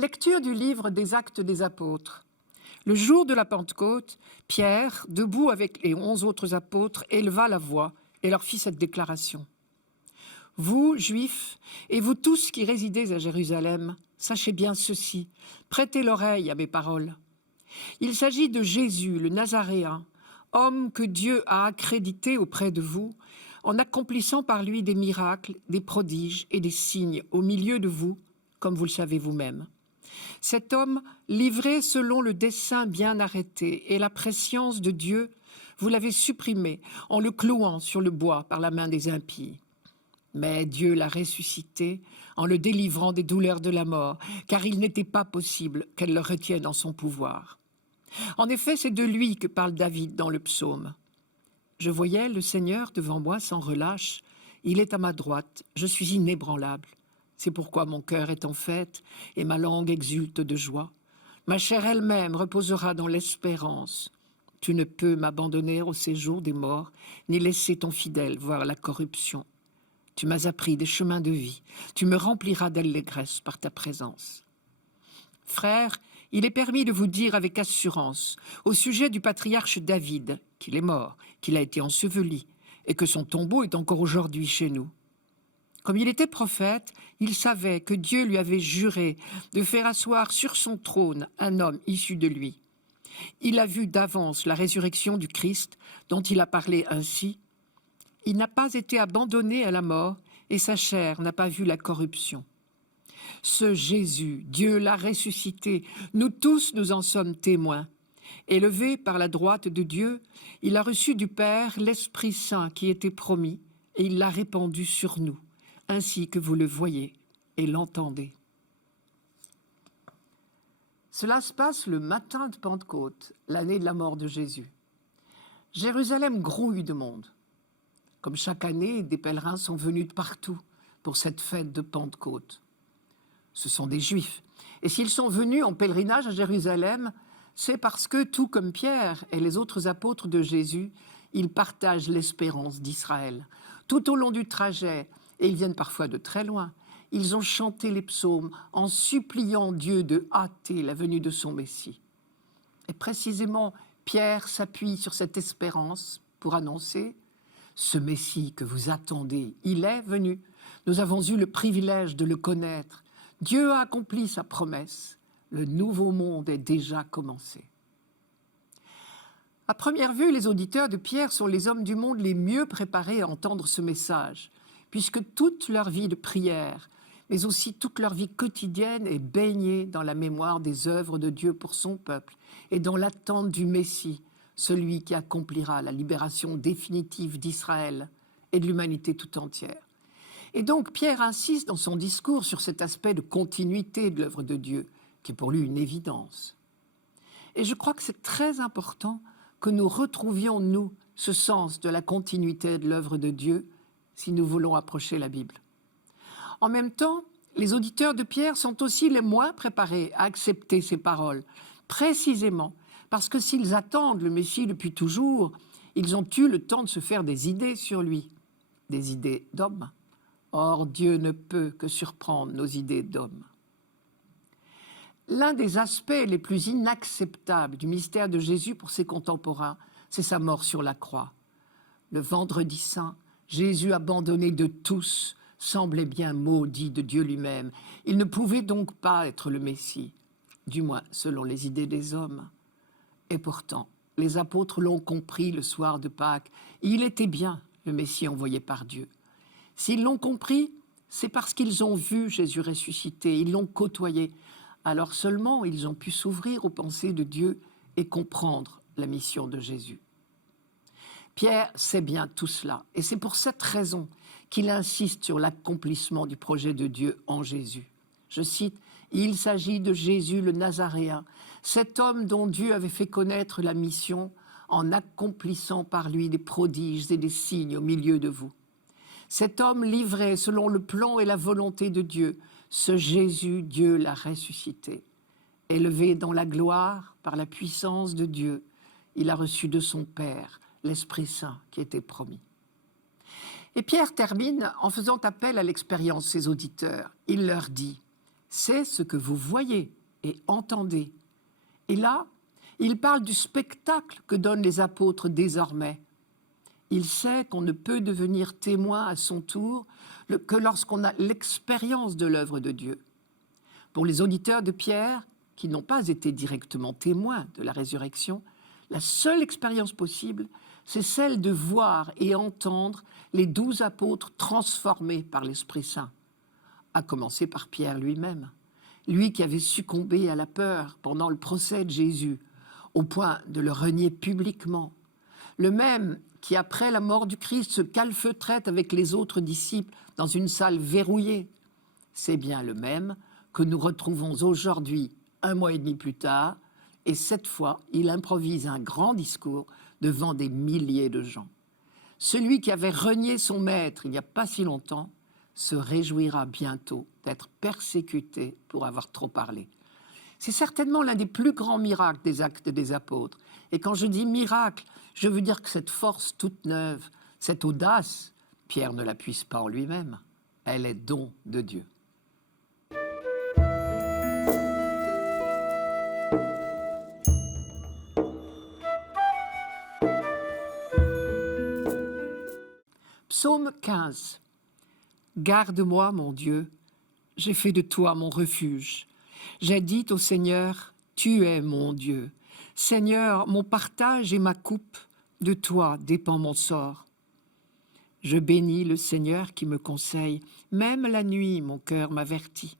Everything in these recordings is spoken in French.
Lecture du livre des Actes des Apôtres. Le jour de la Pentecôte, Pierre, debout avec les 11 autres apôtres, éleva la voix et leur fit cette déclaration. « Vous, Juifs, et vous tous qui résidez à Jérusalem, sachez bien ceci, prêtez l'oreille à mes paroles. Il s'agit de Jésus, le Nazaréen, homme que Dieu a accrédité auprès de vous, en accomplissant par lui des miracles, des prodiges et des signes au milieu de vous, comme vous le savez vous-même. Cet homme, livré selon le dessein bien arrêté et la prescience de Dieu, vous l'avez supprimé en le clouant sur le bois par la main des impies. Mais Dieu l'a ressuscité en le délivrant des douleurs de la mort, car il n'était pas possible qu'elle le retienne en son pouvoir. En effet, c'est de lui que parle David dans le psaume. Je voyais le Seigneur devant moi sans relâche. Il est à ma droite, je suis inébranlable. C'est pourquoi mon cœur est en fête et ma langue exulte de joie. Ma chair elle-même reposera dans l'espérance. Tu ne peux m'abandonner au séjour des morts, ni laisser ton fidèle voir la corruption. Tu m'as appris des chemins de vie. Tu me rempliras d'allégresse par ta présence. Frères, il est permis de vous dire avec assurance, au sujet du patriarche David, qu'il est mort, qu'il a été enseveli, et que son tombeau est encore aujourd'hui chez nous. Comme il était prophète, il savait que Dieu lui avait juré de faire asseoir sur son trône un homme issu de lui. Il a vu d'avance la résurrection du Christ, dont il a parlé ainsi. Il n'a pas été abandonné à la mort, et sa chair n'a pas vu la corruption. Ce Jésus, Dieu l'a ressuscité, nous tous nous en sommes témoins. Élevé par la droite de Dieu, il a reçu du Père l'Esprit Saint qui était promis, et il l'a répandu sur nous, ainsi que vous le voyez et l'entendez. Cela se passe le matin de Pentecôte, l'année de la mort de Jésus. Jérusalem grouille de monde. Comme chaque année, des pèlerins sont venus de partout pour cette fête de Pentecôte. Ce sont des Juifs. Et s'ils sont venus en pèlerinage à Jérusalem, c'est parce que, tout comme Pierre et les autres apôtres de Jésus, ils partagent l'espérance d'Israël. Tout au long du trajet, et ils viennent parfois de très loin, ils ont chanté les psaumes en suppliant Dieu de hâter la venue de son Messie. Et précisément, Pierre s'appuie sur cette espérance pour annoncer « Ce Messie que vous attendez, il est venu. Nous avons eu le privilège de le connaître. Dieu a accompli sa promesse. Le nouveau monde est déjà commencé. » À première vue, les auditeurs de Pierre sont les hommes du monde les mieux préparés à entendre ce message, puisque toute leur vie de prière, mais aussi toute leur vie quotidienne est baignée dans la mémoire des œuvres de Dieu pour son peuple et dans l'attente du Messie, celui qui accomplira la libération définitive d'Israël et de l'humanité tout entière. Et donc Pierre insiste dans son discours sur cet aspect de continuité de l'œuvre de Dieu, qui est pour lui une évidence. Et je crois que c'est très important que nous retrouvions, nous, ce sens de la continuité de l'œuvre de Dieu si nous voulons approcher la Bible. En même temps, les auditeurs de Pierre sont aussi les moins préparés à accepter ces paroles, précisément parce que s'ils attendent le Messie depuis toujours, ils ont eu le temps de se faire des idées sur lui, des idées d'hommes. Or, Dieu ne peut que surprendre nos idées d'hommes. L'un des aspects les plus inacceptables du mystère de Jésus pour ses contemporains, c'est sa mort sur la croix. Le vendredi saint, Jésus abandonné de tous, semblait bien maudit de Dieu lui-même. Il ne pouvait donc pas être le Messie, du moins selon les idées des hommes. Et pourtant, les apôtres l'ont compris le soir de Pâques. Il était bien le Messie envoyé par Dieu. S'ils l'ont compris, c'est parce qu'ils ont vu Jésus ressuscité, ils l'ont côtoyé. Alors seulement ils ont pu s'ouvrir aux pensées de Dieu et comprendre la mission de Jésus. Pierre sait bien tout cela, et c'est pour cette raison qu'il insiste sur l'accomplissement du projet de Dieu en Jésus. Je cite, « Il s'agit de Jésus le Nazaréen, cet homme dont Dieu avait fait connaître la mission en accomplissant par lui des prodiges et des signes au milieu de vous. Cet homme livré selon le plan et la volonté de Dieu, ce Jésus, Dieu l'a ressuscité. Élevé dans la gloire par la puissance de Dieu, il a reçu de son Père l'Esprit Saint qui était promis. » Et Pierre termine en faisant appel à l'expérience de ses auditeurs. Il leur dit c'est ce que vous voyez et entendez. Et là, il parle du spectacle que donnent les apôtres désormais. Il sait qu'on ne peut devenir témoin à son tour que lorsqu'on a l'expérience de l'œuvre de Dieu. Pour les auditeurs de Pierre, qui n'ont pas été directement témoins de la résurrection, la seule expérience possible, c'est celle de voir et entendre les 12 apôtres transformés par l'Esprit Saint, à commencer par Pierre lui-même, lui qui avait succombé à la peur pendant le procès de Jésus, au point de le renier publiquement, le même qui, après la mort du Christ, se calfeutrait avec les autres disciples dans une salle verrouillée. C'est bien le même que nous retrouvons aujourd'hui, 1 mois et demi plus tard, et cette fois, il improvise un grand discours devant des milliers de gens. Celui qui avait renié son maître il n'y a pas si longtemps se réjouira bientôt d'être persécuté pour avoir trop parlé. C'est certainement l'un des plus grands miracles des Actes des Apôtres. Et quand je dis miracle, je veux dire que cette force toute neuve, cette audace, Pierre ne la puise pas en lui-même. Elle est don de Dieu. Psaume 15. Garde-moi, mon Dieu, j'ai fait de toi mon refuge. J'ai dit au Seigneur, tu es mon Dieu. Seigneur, mon partage et ma coupe, de toi dépend mon sort. Je bénis le Seigneur qui me conseille, même la nuit mon cœur m'avertit.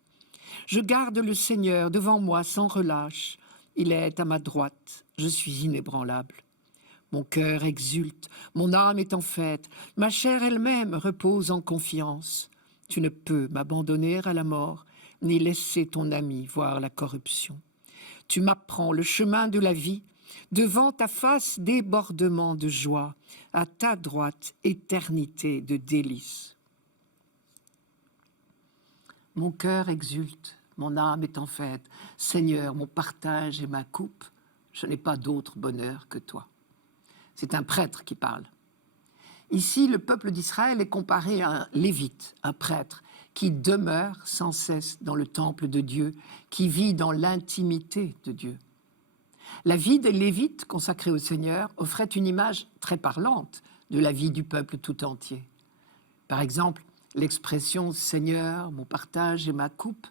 Je garde le Seigneur devant moi sans relâche, il est à ma droite, je suis inébranlable. Mon cœur exulte, mon âme est en fête, ma chair elle-même repose en confiance. Tu ne peux m'abandonner à la mort, ni laisser ton ami voir la corruption. Tu m'apprends le chemin de la vie, devant ta face débordement de joie, à ta droite éternité de délices. Mon cœur exulte, mon âme est en fête. Seigneur, mon partage et ma coupe, je n'ai pas d'autre bonheur que toi. C'est un prêtre qui parle. Ici, le peuple d'Israël est comparé à un lévite, un prêtre, qui demeure sans cesse dans le temple de Dieu, qui vit dans l'intimité de Dieu. La vie des Lévites consacrés au Seigneur offrait une image très parlante de la vie du peuple tout entier. Par exemple, l'expression « Seigneur, mon partage et ma coupe,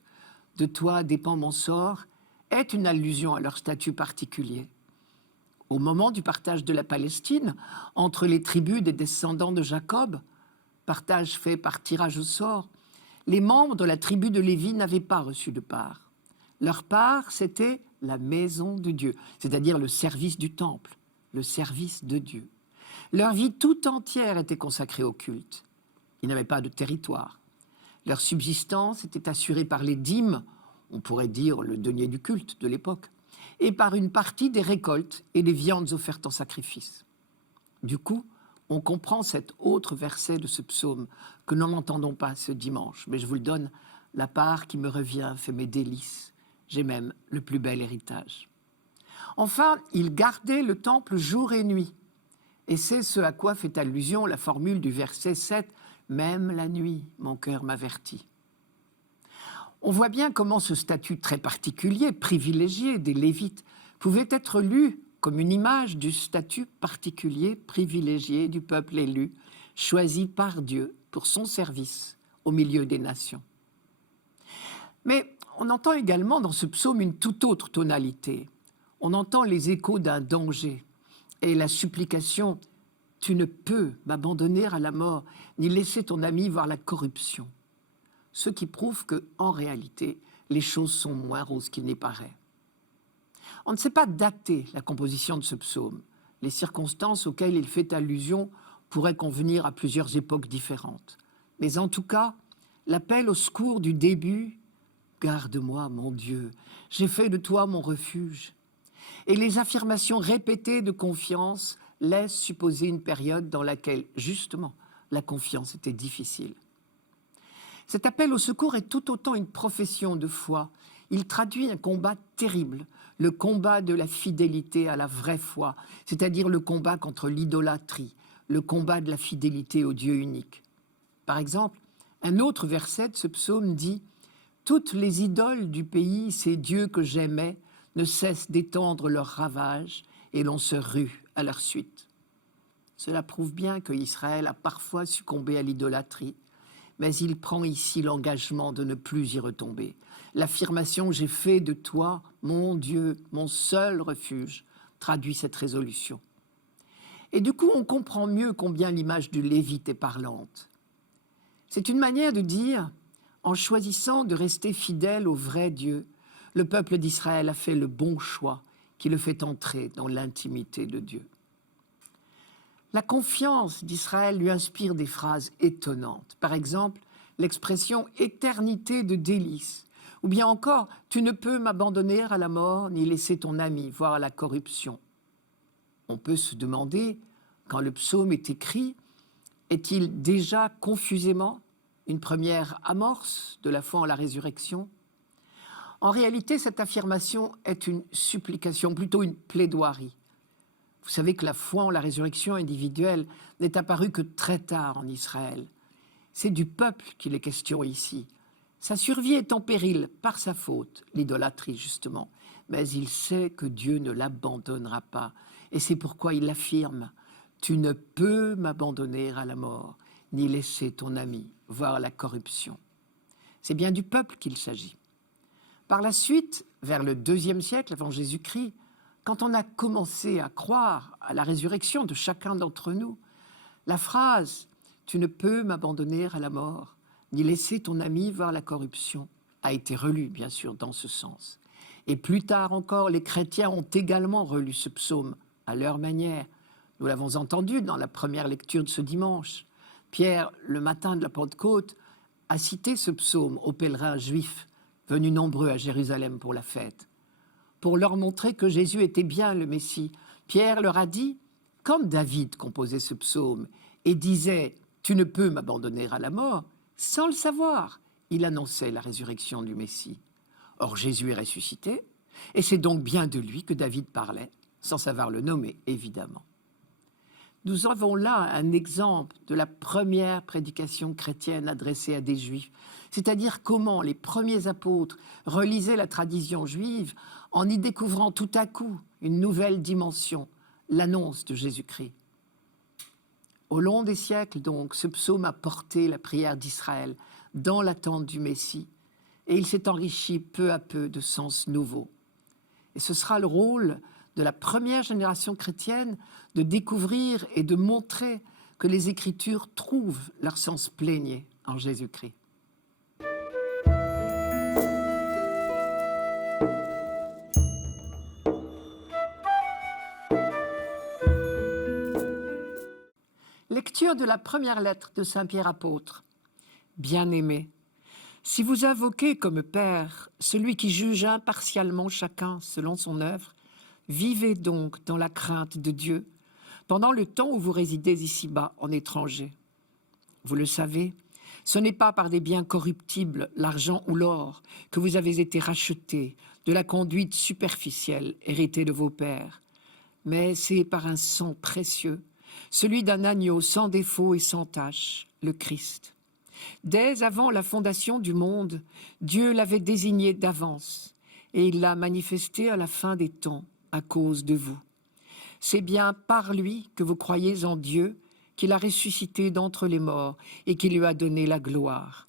de toi dépend mon sort » est une allusion à leur statut particulier. Au moment du partage de la Palestine, entre les tribus des descendants de Jacob, partage fait par tirage au sort, les membres de la tribu de Lévi n'avaient pas reçu de part. Leur part, c'était la maison de Dieu, c'est-à-dire le service du temple, le service de Dieu. Leur vie tout entière était consacrée au culte. Ils n'avaient pas de territoire. Leur subsistance était assurée par les dîmes, on pourrait dire le denier du culte de l'époque, et par une partie des récoltes et des viandes offertes en sacrifice. Du coup, on comprend cet autre verset de ce psaume que nous n'entendons pas ce dimanche, mais je vous le donne, la part qui me revient fait mes délices. J'ai même le plus bel héritage. Enfin, ils gardaient le temple jour et nuit. Et c'est ce à quoi fait allusion la formule du verset 7, « Même la nuit, mon cœur m'avertit ». On voit bien comment ce statut très particulier, privilégié des Lévites, pouvait être lu comme une image du statut particulier, privilégié du peuple élu, choisi par Dieu pour son service au milieu des nations. Mais on entend également dans ce psaume une toute autre tonalité. On entend les échos d'un danger et la supplication « Tu ne peux m'abandonner à la mort, ni laisser ton ami voir la corruption ». Ce qui prouve qu'en réalité, les choses sont moins roses qu'il n'y paraît. On ne sait pas dater la composition de ce psaume. Les circonstances auxquelles il fait allusion pourraient convenir à plusieurs époques différentes. Mais en tout cas, l'appel au secours du début « Garde-moi, mon Dieu, j'ai fait de toi mon refuge » et les affirmations répétées de confiance laissent supposer une période dans laquelle, justement, la confiance était difficile. Cet appel au secours est tout autant une profession de foi. Il traduit un combat terrible, le combat de la fidélité à la vraie foi, c'est-à-dire le combat contre l'idolâtrie, le combat de la fidélité au Dieu unique. Par exemple, un autre verset de ce psaume dit « Toutes les idoles du pays, ces dieux que j'aimais, ne cessent d'étendre leurs ravages et l'on se rue à leur suite. Cela prouve bien que Israël a parfois succombé à l'idolâtrie, mais il prend ici l'engagement de ne plus y retomber. L'affirmation « j'ai fait de toi, mon Dieu, mon seul refuge » traduit cette résolution. Et du coup, on comprend mieux combien l'image du Lévite est parlante. C'est une manière de dire, en choisissant de rester fidèle au vrai Dieu, le peuple d'Israël a fait le bon choix qui le fait entrer dans l'intimité de Dieu. La confiance d'Israël lui inspire des phrases étonnantes. Par exemple, l'expression « éternité de délices » ou bien encore « tu ne peux m'abandonner à la mort ni laisser ton ami, voire à la corruption ». On peut se demander, quand le psaume est écrit, est-il déjà confusément une première amorce de la foi en la résurrection? En réalité, cette affirmation est une supplication, plutôt une plaidoirie. Vous savez que la foi en la résurrection individuelle n'est apparue que très tard en Israël. C'est du peuple qu'il est question ici. Sa survie est en péril par sa faute, l'idolâtrie justement. Mais il sait que Dieu ne l'abandonnera pas. Et c'est pourquoi il affirme « Tu ne peux m'abandonner à la mort, ni laisser ton ami, voire la corruption. » C'est bien du peuple qu'il s'agit. Par la suite, vers le IIe siècle avant Jésus-Christ, quand on a commencé à croire à la résurrection de chacun d'entre nous, la phrase « Tu ne peux m'abandonner à la mort, ni laisser ton ami voir la corruption » a été relue, bien sûr, dans ce sens. Et plus tard encore, les chrétiens ont également relu ce psaume à leur manière. Nous l'avons entendu dans la première lecture de ce dimanche. Pierre, le matin de la Pentecôte, a cité ce psaume aux pèlerins juifs venus nombreux à Jérusalem pour la fête. Pour leur montrer que Jésus était bien le Messie, Pierre leur a dit, comme David composait ce psaume et disait « Tu ne peux m'abandonner à la mort », sans le savoir, il annonçait la résurrection du Messie. Or Jésus est ressuscité, et c'est donc bien de lui que David parlait, sans savoir le nommer, évidemment. Nous avons là un exemple de la première prédication chrétienne adressée à des Juifs, c'est-à-dire comment les premiers apôtres relisaient la tradition juive en y découvrant tout à coup une nouvelle dimension, l'annonce de Jésus-Christ. Au long des siècles, donc, ce psaume a porté la prière d'Israël dans l'attente du Messie, et il s'est enrichi peu à peu de sens nouveaux. Et ce sera le rôle de la première génération chrétienne de découvrir et de montrer que les Écritures trouvent leur sens plénier en Jésus-Christ. Lecture de la première lettre de Saint Pierre apôtre. Bien-aimés, si vous invoquez comme Père celui qui juge impartialement chacun selon son œuvre, vivez donc dans la crainte de Dieu pendant le temps où vous résidez ici-bas en étranger. Vous le savez, ce n'est pas par des biens corruptibles, l'argent ou l'or, que vous avez été rachetés de la conduite superficielle héritée de vos pères, mais c'est par un sang précieux, celui d'un agneau sans défaut et sans tache, le Christ. Dès avant la fondation du monde, Dieu l'avait désigné d'avance et il l'a manifesté à la fin des temps à cause de vous. C'est bien par lui que vous croyez en Dieu, qu'il a ressuscité d'entre les morts et qui lui a donné la gloire.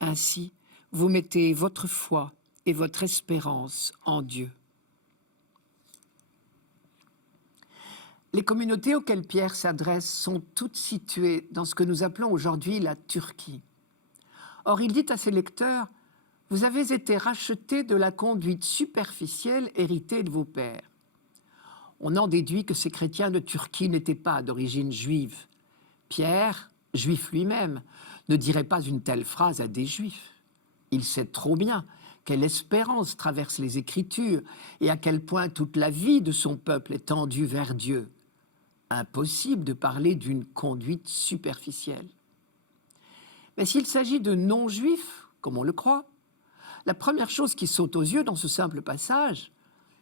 Ainsi, vous mettez votre foi et votre espérance en Dieu. Les communautés auxquelles Pierre s'adresse sont toutes situées dans ce que nous appelons aujourd'hui la Turquie. Or, il dit à ses lecteurs, « Vous avez été rachetés de la conduite superficielle héritée de vos pères. » On en déduit que ces chrétiens de Turquie n'étaient pas d'origine juive. Pierre, juif lui-même, ne dirait pas une telle phrase à des juifs. Il sait trop bien quelle espérance traverse les Écritures et à quel point toute la vie de son peuple est tendue vers Dieu. Impossible de parler d'une conduite superficielle. Mais s'il s'agit de non-juifs, comme on le croit, la première chose qui saute aux yeux dans ce simple passage,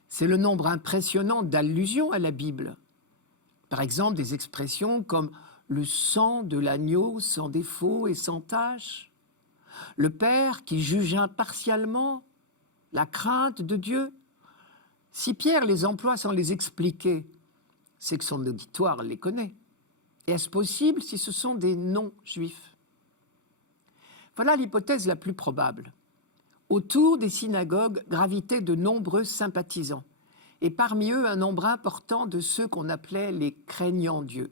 c'est le nombre impressionnant d'allusions à la Bible. Par exemple, des expressions comme « le sang de l'agneau sans défaut et sans tache », Le Père qui juge impartialement, la crainte de Dieu. Si Pierre les emploie sans les expliquer, c'est que son auditoire les connaît. Et est-ce possible si ce sont des non-juifs? Voilà l'hypothèse la plus probable. Autour des synagogues gravitaient de nombreux sympathisants, et parmi eux un nombre important de ceux qu'on appelait les craignants Dieu.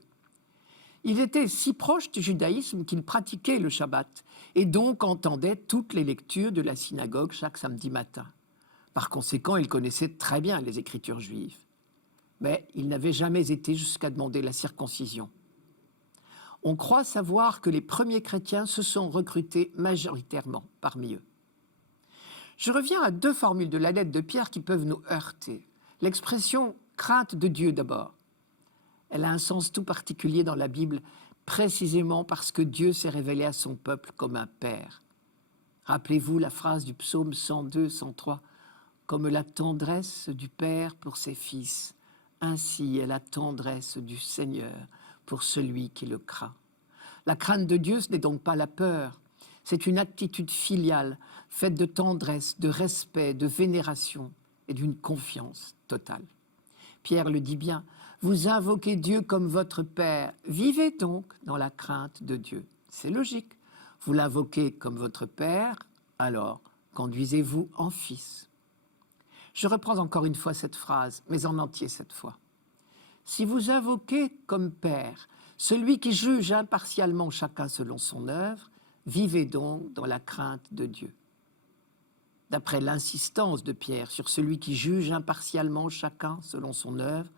Ils étaient si proches du judaïsme qu'ils pratiquaient le Shabbat, et donc entendaient toutes les lectures de la synagogue chaque samedi matin. Par conséquent, ils connaissaient très bien les Écritures juives. Mais ils n'avaient jamais été jusqu'à demander la circoncision. On croit savoir que les premiers chrétiens se sont recrutés majoritairement parmi eux. Je reviens à deux formules de la lettre de Pierre qui peuvent nous heurter. L'expression « crainte de Dieu » d'abord. Elle a un sens tout particulier dans la Bible, précisément parce que Dieu s'est révélé à son peuple comme un père. Rappelez-vous la phrase du psaume 102, 103. « Comme la tendresse du Père pour ses fils, ainsi est la tendresse du Seigneur pour celui qui le craint. » La crainte de Dieu, ce n'est donc pas la peur. C'est une attitude filiale, faite de tendresse, de respect, de vénération et d'une confiance totale. Pierre le dit bien, « Vous invoquez Dieu comme votre Père, vivez donc dans la crainte de Dieu. » C'est logique. Vous l'invoquez comme votre Père, alors conduisez-vous en fils. Je reprends encore une fois cette phrase, mais en entier cette fois. Si vous invoquez comme Père celui qui juge impartialement chacun selon son œuvre, vivez donc dans la crainte de Dieu. D'après l'insistance de Pierre sur celui qui juge impartialement chacun selon son œuvre,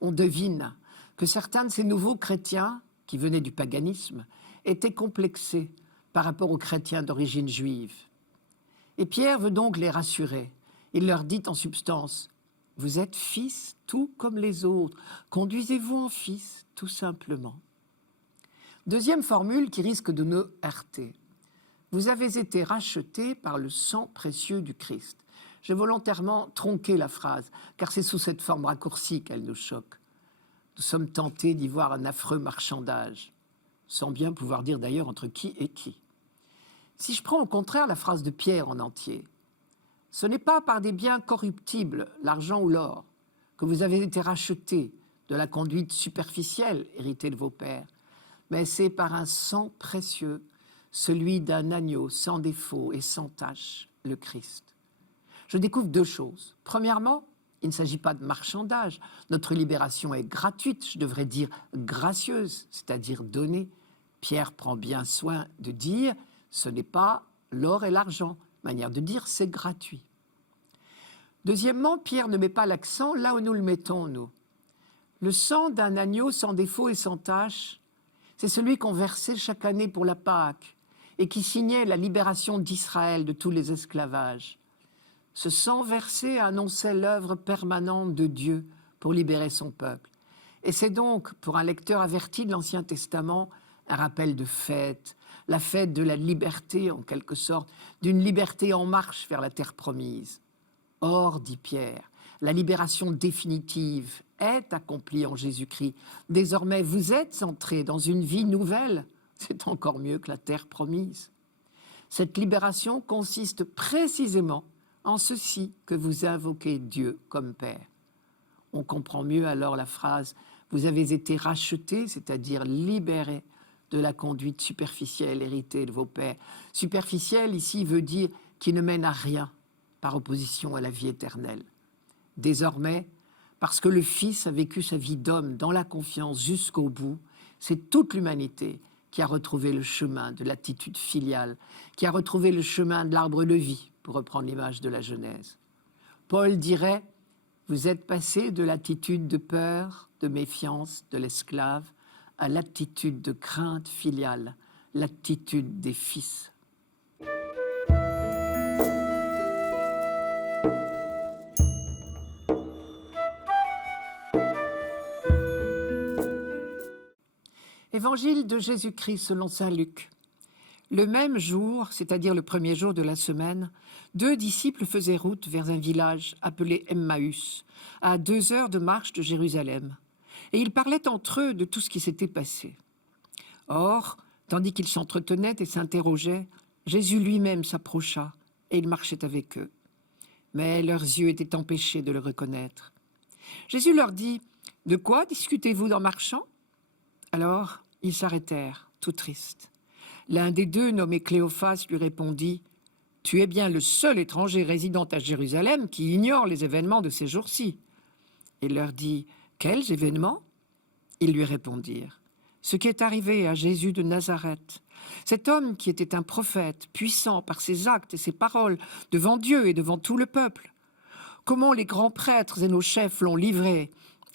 on devine que certains de ces nouveaux chrétiens, qui venaient du paganisme, étaient complexés par rapport aux chrétiens d'origine juive. Et Pierre veut donc les rassurer. Il leur dit en substance, « Vous êtes fils tout comme les autres, conduisez-vous en fils tout simplement. » Deuxième formule qui risque de nous heurter. Vous avez été rachetés par le sang précieux du Christ. J'ai volontairement tronqué la phrase, car c'est sous cette forme raccourcie qu'elle nous choque. Nous sommes tentés d'y voir un affreux marchandage, sans bien pouvoir dire d'ailleurs entre qui et qui. Si je prends au contraire la phrase de Pierre en entier, ce n'est pas par des biens corruptibles, l'argent ou l'or, que vous avez été rachetés de la conduite superficielle héritée de vos pères, mais c'est par un sang précieux, celui d'un agneau sans défaut et sans tache, le Christ. Je découvre deux choses. Premièrement, il ne s'agit pas de marchandage. Notre libération est gratuite, je devrais dire gracieuse, c'est-à-dire donnée. Pierre prend bien soin de dire, ce n'est pas l'or et l'argent. Manière de dire, c'est gratuit. Deuxièmement, Pierre ne met pas l'accent là où nous le mettons, nous. Le sang d'un agneau sans défaut et sans tache, c'est celui qu'on versait chaque année pour la Pâque et qui signait la libération d'Israël de tous les esclavages. Ce sang versé annonçait l'œuvre permanente de Dieu pour libérer son peuple. Et c'est donc, pour un lecteur averti de l'Ancien Testament, un rappel de fête, la fête de la liberté en quelque sorte, d'une liberté en marche vers la terre promise. Or, dit Pierre, la libération définitive est accomplie en Jésus-Christ. Désormais, vous êtes entrés dans une vie nouvelle. C'est encore mieux que la terre promise. Cette libération consiste précisément en ceci que vous invoquez Dieu comme Père. On comprend mieux alors la phrase « Vous avez été rachetés », c'est-à-dire libérés de la conduite superficielle héritée de vos pères. Superficielle, ici, veut dire qui ne mène à rien, par opposition à la vie éternelle. Désormais, parce que le Fils a vécu sa vie d'homme dans la confiance jusqu'au bout, c'est toute l'humanité qui a retrouvé le chemin de l'attitude filiale, qui a retrouvé le chemin de l'arbre de vie, pour reprendre l'image de la Genèse. Paul dirait, vous êtes passés de l'attitude de peur, de méfiance, de l'esclave, à l'attitude de crainte filiale, l'attitude des fils. Évangile de Jésus-Christ selon saint Luc. Le même jour, c'est-à-dire le premier jour de la semaine, 2 disciples faisaient route vers un village appelé Emmaüs, à 2 heures de marche de Jérusalem. Et ils parlaient entre eux de tout ce qui s'était passé. Or, tandis qu'ils s'entretenaient et s'interrogeaient, Jésus lui-même s'approcha et il marchait avec eux. Mais leurs yeux étaient empêchés de le reconnaître. Jésus leur dit, « De quoi discutez-vous en marchant ?» Alors ils s'arrêtèrent, tout tristes. L'un des deux, nommé Cléophas, lui répondit, « Tu es bien le seul étranger résidant à Jérusalem qui ignore les événements de ces jours-ci. » Il leur dit, « Quels événements ?» Ils lui répondirent, « Ce qui est arrivé à Jésus de Nazareth, cet homme qui était un prophète, puissant par ses actes et ses paroles devant Dieu et devant tout le peuple. Comment les grands prêtres et nos chefs l'ont livré,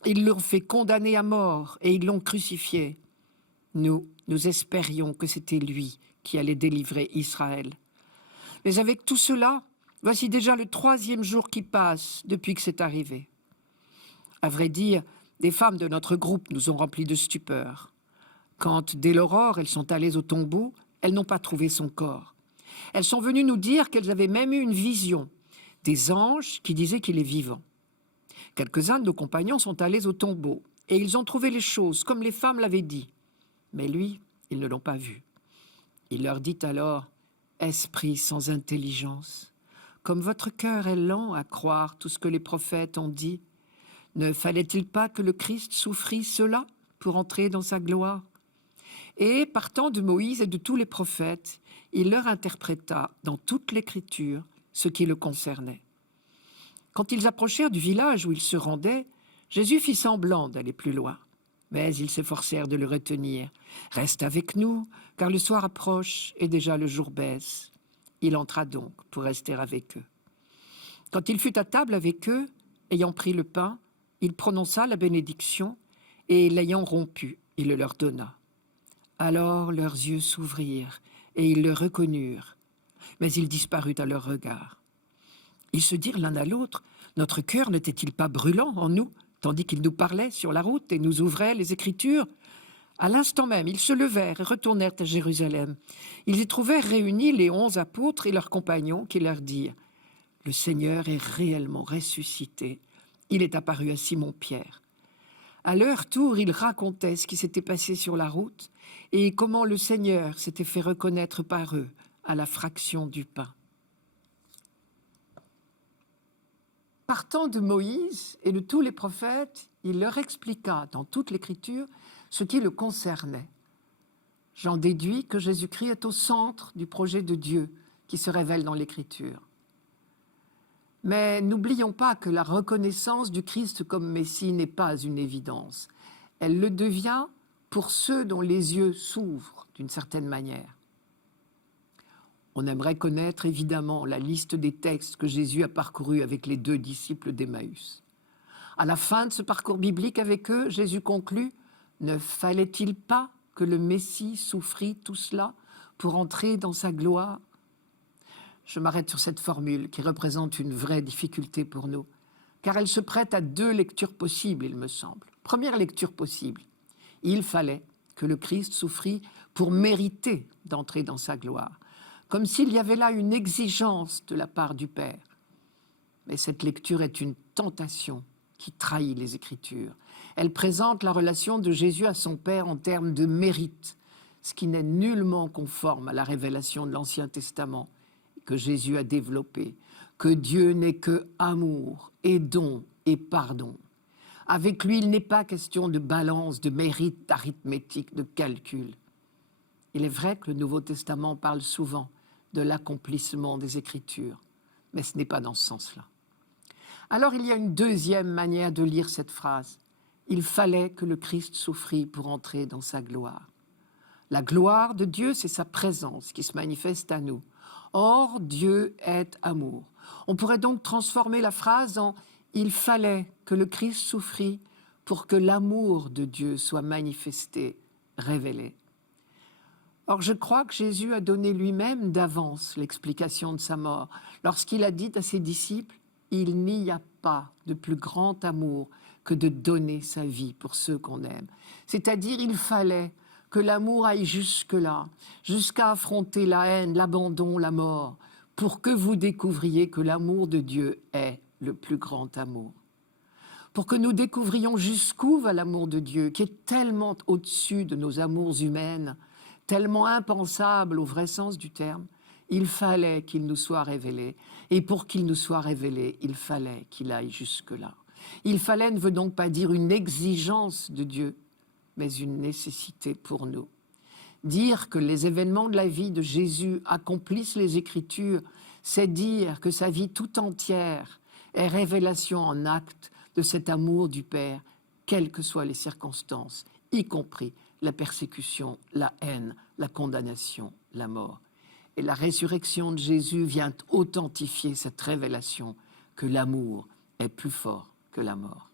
ils l'ont fait condamner à mort et ils l'ont crucifié. Nous espérions que c'était lui qui allait délivrer Israël. Mais avec tout cela, voici déjà le 3e jour qui passe depuis que c'est arrivé. À vrai dire, des femmes de notre groupe nous ont remplis de stupeur. Quand, dès l'aurore, elles sont allées au tombeau, elles n'ont pas trouvé son corps. Elles sont venues nous dire qu'elles avaient même eu une vision, des anges qui disaient qu'il est vivant. Quelques-uns de nos compagnons sont allés au tombeau et ils ont trouvé les choses comme les femmes l'avaient dit. Mais lui, ils ne l'ont pas vu. Il leur dit alors, « Esprit sans intelligence, comme votre cœur est lent à croire tout ce que les prophètes ont dit, ne fallait-il pas que le Christ souffrit cela pour entrer dans sa gloire ?» Et, partant de Moïse et de tous les prophètes, il leur interpréta dans toute l'Écriture ce qui le concernait. Quand ils approchèrent du village où ils se rendaient, Jésus fit semblant d'aller plus loin. Mais ils s'efforcèrent de le retenir. « Reste avec nous, car le soir approche et déjà le jour baisse. » Il entra donc pour rester avec eux. Quand il fut à table avec eux, ayant pris le pain, il prononça la bénédiction et, l'ayant rompu, il le leur donna. Alors leurs yeux s'ouvrirent et ils le reconnurent, mais il disparut à leur regard. Ils se dirent l'un à l'autre, « Notre cœur n'était-il pas brûlant en nous, tandis qu'il nous parlait sur la route et nous ouvrait les Écritures ?» À l'instant même, ils se levèrent et retournèrent à Jérusalem. Ils y trouvèrent réunis les 11 apôtres et leurs compagnons qui leur dirent, « Le Seigneur est réellement ressuscité. Il est apparu à Simon-Pierre. » À leur tour, ils racontaient ce qui s'était passé sur la route et comment le Seigneur s'était fait reconnaître par eux à la fraction du pain. Partant de Moïse et de tous les prophètes, il leur expliqua dans toute l'Écriture ce qui le concernait. J'en déduis que Jésus-Christ est au centre du projet de Dieu qui se révèle dans l'Écriture. Mais n'oublions pas que la reconnaissance du Christ comme Messie n'est pas une évidence. Elle le devient pour ceux dont les yeux s'ouvrent d'une certaine manière. On aimerait connaître évidemment la liste des textes que Jésus a parcourus avec les 2 disciples d'Emmaüs. À la fin de ce parcours biblique avec eux, Jésus conclut « Ne fallait-il pas que le Messie souffrit tout cela pour entrer dans sa gloire ?» Je m'arrête sur cette formule qui représente une vraie difficulté pour nous, car elle se prête à 2 lectures possibles, il me semble. Première lecture possible, il fallait que le Christ souffrit pour mériter d'entrer dans sa gloire, comme s'il y avait là une exigence de la part du Père. Mais cette lecture est une tentation qui trahit les Écritures. Elle présente la relation de Jésus à son Père en termes de mérite, ce qui n'est nullement conforme à la révélation de l'Ancien Testament que Jésus a développé, que Dieu n'est que amour et don et pardon. Avec lui, il n'est pas question de balance, de mérite, d'arithmétique, de calcul. Il est vrai que le Nouveau Testament parle souvent de l'accomplissement des Écritures, mais ce n'est pas dans ce sens-là. Alors il y a une 2e manière de lire cette phrase. Il fallait que le Christ souffrit pour entrer dans sa gloire. La gloire de Dieu, c'est sa présence qui se manifeste à nous. Or, Dieu est amour. On pourrait donc transformer la phrase en « Il fallait que le Christ souffrit pour que l'amour de Dieu soit manifesté, révélé. » Or, je crois que Jésus a donné lui-même d'avance l'explication de sa mort, lorsqu'il a dit à ses disciples « Il n'y a pas de plus grand amour que de donner sa vie pour ceux qu'on aime. » C'est-à-dire, il fallait que l'amour aille jusque-là, jusqu'à affronter la haine, l'abandon, la mort, pour que vous découvriez que l'amour de Dieu est le plus grand amour. Pour que nous découvrions jusqu'où va l'amour de Dieu, qui est tellement au-dessus de nos amours humaines, tellement impensable au vrai sens du terme, il fallait qu'il nous soit révélé. Et pour qu'il nous soit révélé, il fallait qu'il aille jusque-là. Il fallait ne veut donc pas dire une exigence de Dieu, mais une nécessité pour nous. Dire que les événements de la vie de Jésus accomplissent les Écritures, c'est dire que sa vie tout entière est révélation en acte de cet amour du Père, quelles que soient les circonstances, y compris la persécution, la haine, la condamnation, la mort. Et la résurrection de Jésus vient authentifier cette révélation que l'amour est plus fort que la mort.